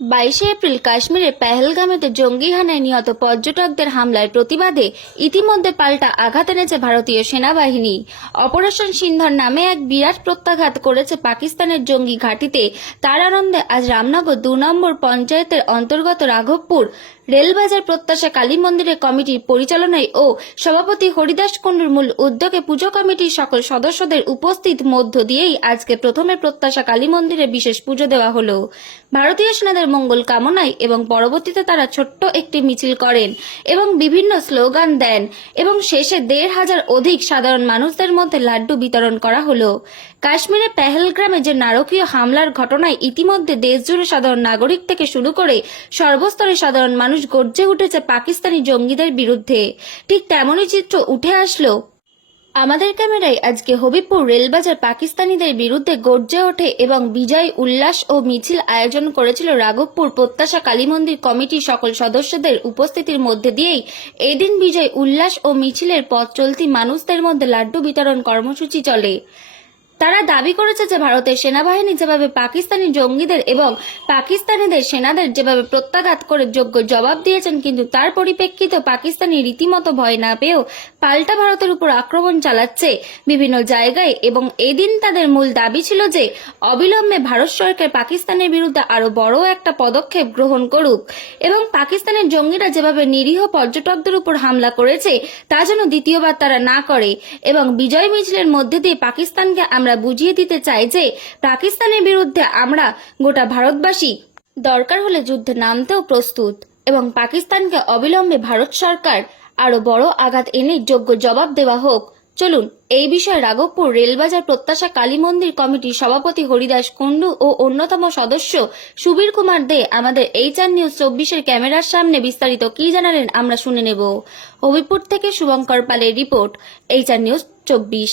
বাইশে এপ্রিল কাশ্মীরের পেহেলগামেতে জঙ্গি হানায় নিহত পর্যটকদের হামলার প্রতিবাদে ইতিমধ্যে পাল্টা আঘাত এনেছে ভারতীয় সেনাবাহিনী। অপারেশন সিন্ধর নামে এক বিরাট প্রত্যাঘাত করেছে পাকিস্তানের জঙ্গি ঘাঁটিতে। তার আনন্দে আজ রামনগর দু নম্বর পঞ্চায়েতের অন্তর্গত রাঘবপুর রেলবাজার প্রত্যাশা কালী মন্দিরের কমিটির পরিচালনায় ও সভাপতি হরিদাস কুণ্ডুর মূল উদ্যোগে পুজো কমিটির সকল সদস্যদের উপস্থিত মধ্য দিয়েই আজকে প্রথমে প্রত্যাশা কালী মন্দিরে বিশেষ পুজো দেওয়া হলো। ভারতীয় সেনাদের মঙ্গল কামনায় এবং পরবর্তীতে তারা ছোট্ট একটি মিছিল করেন এবং বিভিন্ন স্লোগান দেন এবং শেষে দেড় হাজার অধিক সাধারণ মানুষদের মধ্যে লাড্ডু বিতরণ করা হলো। কাশ্মীরে পেহেলগ্রামে যে নারকীয় হামলার ঘটনায় ইতিমধ্যে দেশজুড়ে সাধারণ নাগরিক থেকে শুরু করে সর্বস্তরে সাধারণ মানুষ গর্জে উঠেছে পাকিস্তানি জঙ্গিদের বিরুদ্ধে। ঠিক তেমনই চিত্র উঠে আসলো। আমাদের ক্যামেরায় আজকে হবিবপুর রেলবাজার পাকিস্তানিদের বিরুদ্ধে গর্জে ওঠে এবং বিজয় উল্লাস ও মিছিল আয়োজন করেছিল রাঘবপুর প্রত্যাশা কালী মন্দির কমিটির সকল সদস্যদের উপস্থিতির মধ্যে দিয়েই। এদিন বিজয় উল্লাস ও মিছিলের পথ চলতি মানুষদের মধ্যে লাড্ডু বিতরণ কর্মসূচি চলে। তারা দাবি করেছে যে ভারতের সেনাবাহিনী যেভাবে পাকিস্তানি জঙ্গিদের এবং পাকিস্তানিদের সেনাদের যেভাবে প্রত্যাঘাত করে যোগ্য জবাব দিয়েছেন, কিন্তু তার পরিপ্রেক্ষিতে পাকিস্তানি রীতিমতো ভয় না পেয়েও পাল্টা ভারতের উপর আক্রমণ চালাচ্ছে বিভিন্ন জায়গায়। এবং এদিন তাদের মূল দাবি ছিল যে, অবিলম্বে ভারত সরকার পাকিস্তানের বিরুদ্ধে আরও বড় একটা পদক্ষেপ গ্রহণ করুক। এবং পাকিস্তানের জঙ্গিরা যেভাবে নিরীহ পর্যটকদের উপর হামলা করেছে, তা যেন দ্বিতীয়বার তারা না করে। এবং বিজয় মিছিলের মধ্যে দিয়ে পাকিস্তানকে আমরা বুঝিয়ে দিতে চাই যে পাকিস্তানের বিরুদ্ধে আমরা গোটা ভারতবাসী দরকার হলে যুদ্ধে নামতেও প্রস্তুত এবং পাকিস্তানকে অবিলম্বে ভারত সরকার আরও বড় আঘাত এনে যোগ্য জবাব দেওয়া হোক। চলুন, এই বিষয়ে রাঘবপুর রেলবাজার প্রত্যাশা কালী মন্দির কমিটির সভাপতি হরিদাস কুণ্ডু ও অন্যতম সদস্য সুবীর কুমার দে আমাদের এইচ আর নিউজ চব্বিশের ক্যামেরার সামনে বিস্তারিত কি জানালেন আমরা শুনে নেব। হবিপুর থেকে শুভঙ্কর পালের রিপোর্ট এইচ আর নিউজ চব্বিশ।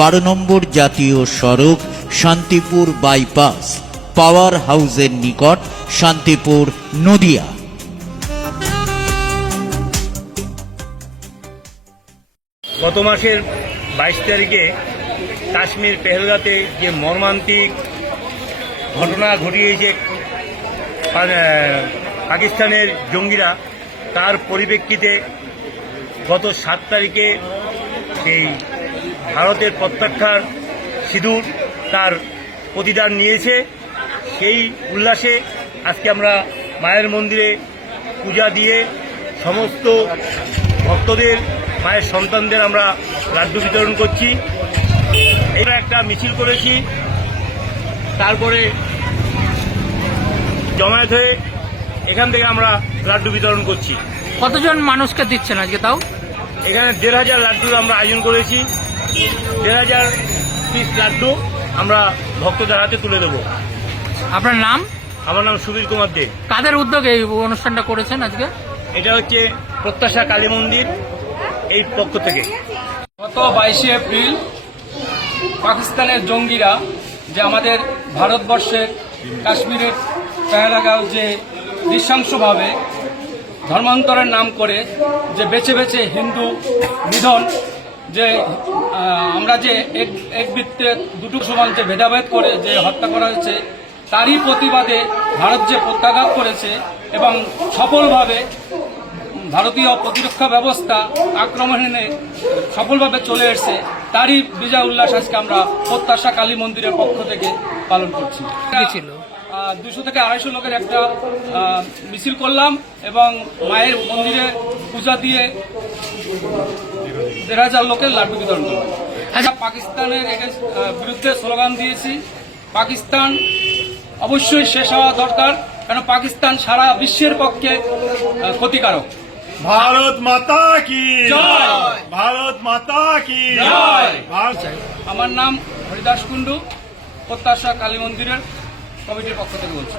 বারো নম্বর জাতীয় সড়ক, শান্তিপুর বাইপাস, পাওয়ার হাউসের নিকট শান্তিপুর, নদিয়া। গত মাসের বাইশ তারিখে কাশ্মীর পেহলগাতে যে মর্মান্তিক ঘটনা ঘটিয়েছে পাকিস্তানের জঙ্গিরা, তার পরিপ্রেক্ষিতে গত সাত তারিখে সেই ভারতের প্রত্যাখ্যার সিঁদুর তার প্রতিদান নিয়েছে। সেই উল্লাসে আজকে আমরা মায়ের মন্দিরে পূজা দিয়ে সমস্ত ভক্তদের মায়ের সন্তানদের আমরা লাড্ডু বিতরণ করছি। এবার একটা মিছিল করেছি। তারপরে জমায়েত হয়ে এখান থেকে আমরা লাড্ডু বিতরণ করছি। কতজন মানুষকে দিচ্ছেন আজকে তাও? এখানে দেড় হাজার লাড্ডুর আমরা আয়োজন করেছি। দেড় হাজার পিস লাড্ডু আমরা ভক্তদের হাতে তুলে দেবো। আপনার নাম? আমার নাম সুবীর কুমার দে। কাদের উদ্যোগে এই অনুষ্ঠানটা করেছেন আজকে? এটা হচ্ছে প্রত্যাশা কালী মন্দির এই পক্ষ থেকে। গত বাইশে এপ্রিল পাকিস্তানের জঙ্গিরা যে আমাদের ভারতবর্ষের কাশ্মীরের পেহেলাগাঁও যে নৃশংসভাবে ধর্মান্তরের নাম করে যে বেছে বেছে হিন্দু নিধন যে আমরা যে এক এক বৃত্তে দুটো সমান যে ভেদাভেদ করে যে হত্যা করা হয়েছে তারই প্রতিবাদে ভারত যে প্রত্যাঘাত করেছে এবং সফলভাবে ভারতীয় প্রতিরক্ষা ব্যবস্থা আক্রমণে সফলভাবে চলে এসেছে তারই বিজয় উল্লাস আজকে আমরা প্রত্যাশা কালী মন্দিরের পক্ষ থেকে পালন করছি। ছিল? দুশো থেকে আড়াইশো লোকের একটা মিছিল করলাম এবং মায়ের মন্দিরে পূজা দিয়ে দেড় হাজার লোকের লাড্ডু বিতরণ করলাম আচ্ছা পাকিস্তানের বিরুদ্ধে স্লোগান দিয়েছি পাকিস্তান অবশ্যই শেষ হওয়া দরকার কারণ পাকিস্তান সারা বিশ্বের পক্ষে ক্ষতিকারক। ভারত মাতা কি। ভারত মাতা কি? আমার নাম হরিদাস কুণ্ডু প্রত্যাশা কালী মন্দিরের কমিটির পক্ষ থেকে বলছি।